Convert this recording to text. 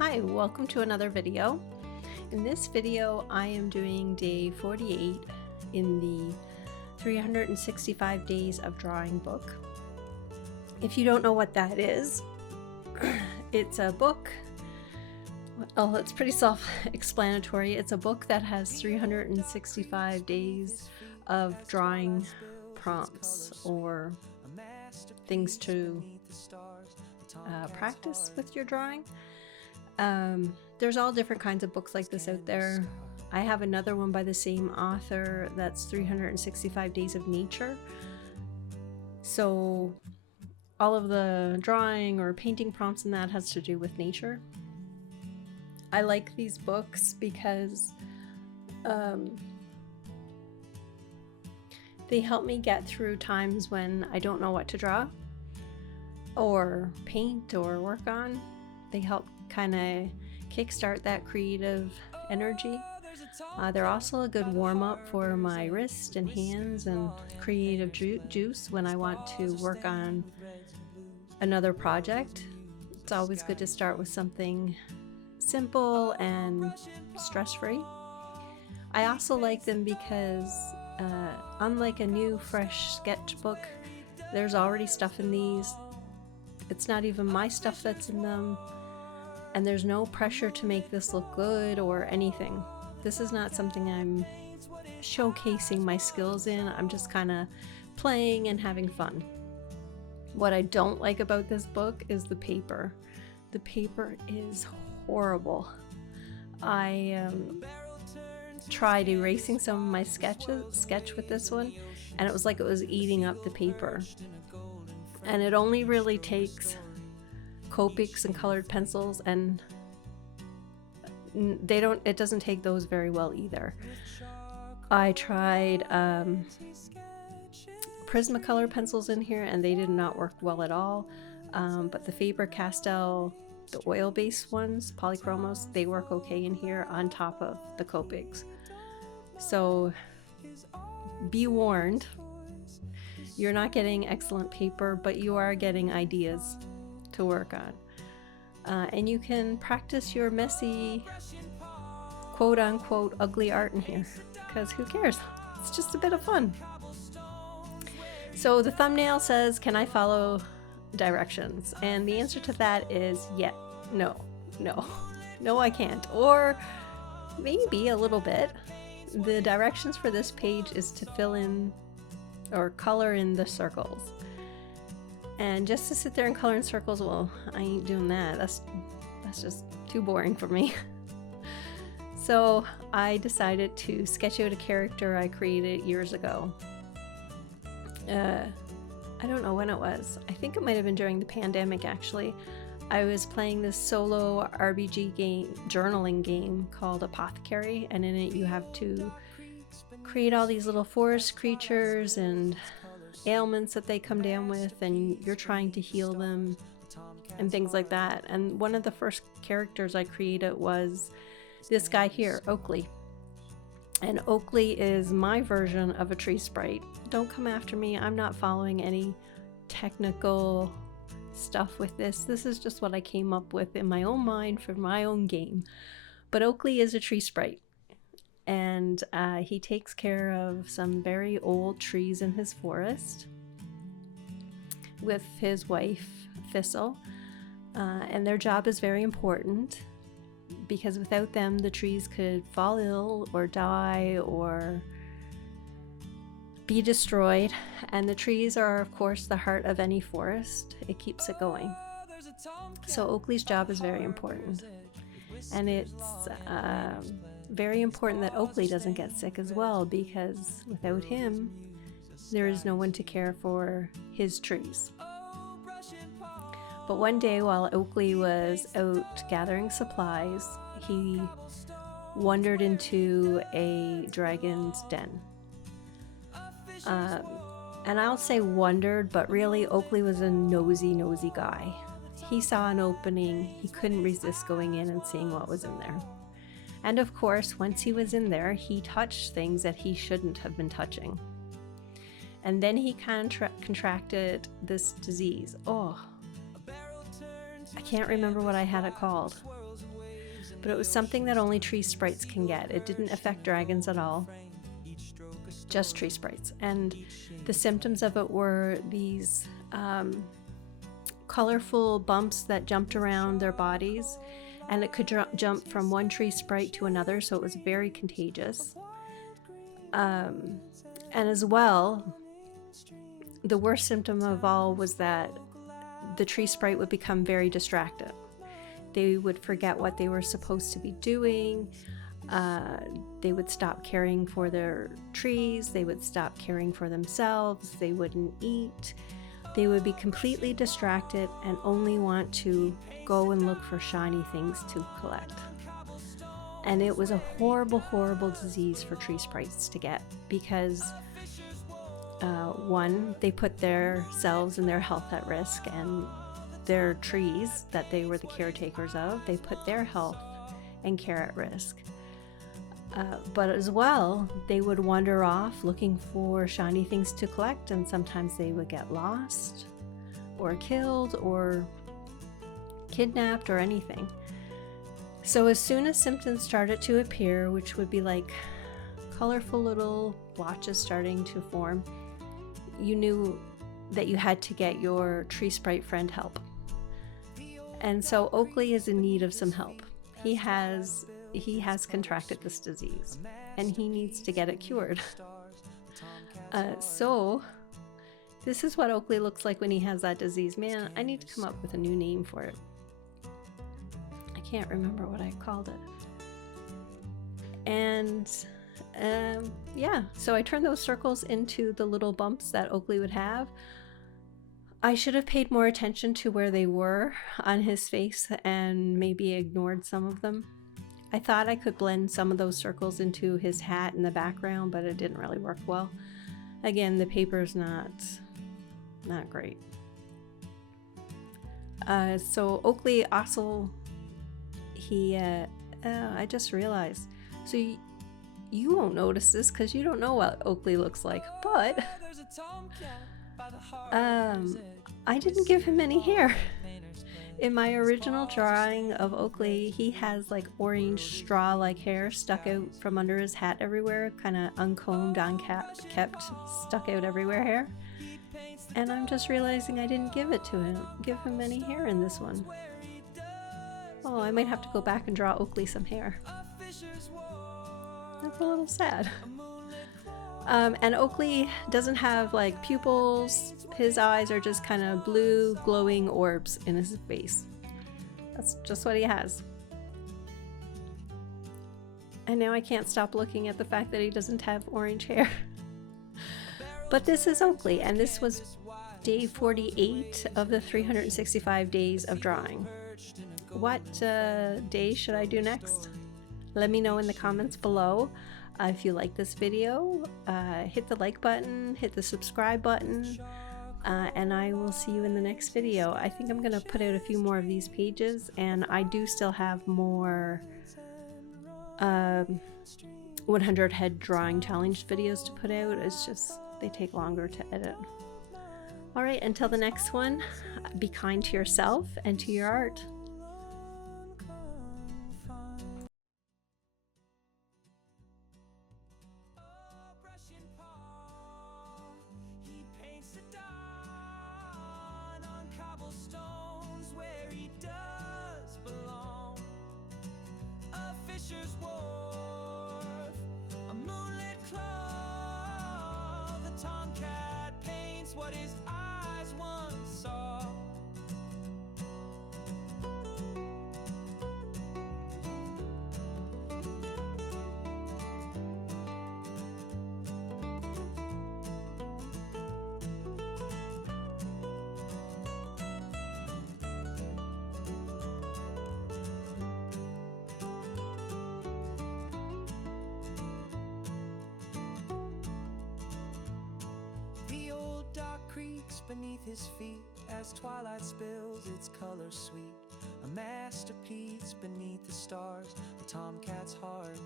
Hi, welcome to another video. In this video, I am doing day 48 in the 365 Days of Drawing book. If you don't know what that is, it's a book. Oh, it's pretty self-explanatory. It's a book that has 365 days of drawing prompts or things to practice with your drawing. There's all different kinds of books like this out there. I have another one by the same author that's 365 Days of Nature. So all of the drawing or painting prompts and that has to do with nature. I like these books because they help me get through times when I don't know what to draw or paint or work on. They help kind of kickstart that creative energy. They're also a good warm-up for my wrist and hands and creative juice when I want to work on another project. It's always good to start with something simple and stress-free. I also like them because unlike a new fresh sketchbook, there's already stuff in these. It's not even my stuff that's in them, and there's no pressure to make this look good or anything. This is not something I'm showcasing my skills in. I'm just kind of playing and having fun. What I don't like about this book is the paper. The paper is horrible. I tried erasing some of my sketch with this one, and it was like it was eating up the paper. And it only really takes Copics and colored pencils, and it doesn't take those very well either. I tried Prismacolor pencils in here and they did not work well at all, but the Faber-Castell, the oil-based ones, polychromos, they work okay in here on top of the Copics. So be warned, you're not getting excellent paper, but you are getting ideas to work on. And you can practice your messy, quote-unquote ugly art in here, because who cares? It's just a bit of fun. So the thumbnail says, can I follow directions? And the answer to that is no, I can't. Or maybe a little bit. The directions for this page is to fill in or color in the circles. And just to sit there and color in circles, well, I ain't doing that. That's just too boring for me. So I decided to sketch out a character I created years ago. I don't know when it was. I think it might have been during the pandemic, actually. I was playing this solo RPG game, journaling game called Apothecary, and in it you have to create all these little forest creatures and ailments that they come down with, and you're trying to heal them and things like that. And one of the first characters I created was this guy here, Oakley. And Oakley is my version of a tree sprite. Don't come after me. I'm not following any technical stuff with this. This is just what I came up with in my own mind for my own game. But Oakley is a tree sprite. And he takes care of some very old trees in his forest with his wife, Thistle. And their job is very important because without them, the trees could fall ill or die or be destroyed. And the trees are, of course, the heart of any forest. It keeps it going. So Oakley's job is very important. And it's very important that Oakley doesn't get sick as well, because without him, there is no one to care for his trees. But one day while Oakley was out gathering supplies, he wandered into a dragon's den. And I'll say wondered, but really Oakley was a nosy guy. He saw an opening, he couldn't resist going in and seeing what was in there. And of course, once he was in there, he touched things that he shouldn't have been touching. And then he contracted this disease. Oh, I can't remember what I had it called. but it was something that only tree sprites can get. It didn't affect dragons at all, just tree sprites. And the symptoms of it were these colorful bumps that jumped around their bodies, and it could jump from one tree sprite to another, so it was very contagious. And as well, the worst symptom of all was that the tree sprite would become very distracted. They would forget what they were supposed to be doing. They would stop caring for their trees. They would stop caring for themselves. They wouldn't eat. They would be completely distracted and only want to go and look for shiny things to collect. And it was a horrible, horrible disease for tree sprites to get, because one, they put themselves and their health at risk, and their trees that they were the caretakers of, they put their health and care at risk. But as well, they would wander off looking for shiny things to collect, and sometimes they would get lost or killed or kidnapped or anything. So as soon as symptoms started to appear, which would be like colorful little blotches starting to form, you knew that you had to get your tree sprite friend help. And so Oakley is in need of some help. He has contracted this disease, and he needs to get it cured. So this is what Oakley looks like when he has that disease. Man, I need to come up with a new name for it. I can't remember what I called it. And yeah, so I turned those circles into the little bumps that Oakley would have. I should have paid more attention to where they were on his face and maybe ignored some of them. I thought I could blend some of those circles into his hat in the background, but it didn't really work well. Again, the paper's not great. So Oakley also, I just realized, so you won't notice this because you don't know what Oakley looks like, but I didn't give him any hair. In my original drawing of Oakley, he has like orange straw-like hair stuck out from under his hat everywhere, kind of uncombed, unkept, stuck out everywhere hair. And I'm just realizing I didn't give him any hair in this one. Oh, I might have to go back and draw Oakley some hair. That's a little sad. And Oakley doesn't have like pupils. His eyes are just kind of blue glowing orbs in his face. That's just what he has. And now I can't stop looking at the fact that he doesn't have orange hair. But this is Oakley, and this was day 48 of the 365 days of drawing. What day should I do next? Let me know in the comments below. If you like this video, hit the like button, hit the subscribe button, and I will see you in the next video. I think I'm going to put out a few more of these pages, and I do still have more 100 head drawing challenge videos to put out. It's just they take longer to edit. Alright, until the next one, be kind to yourself and to your art. What his eyes once saw. Creaks beneath his feet as twilight spills its color sweet. A masterpiece beneath the stars, the tomcat's heart.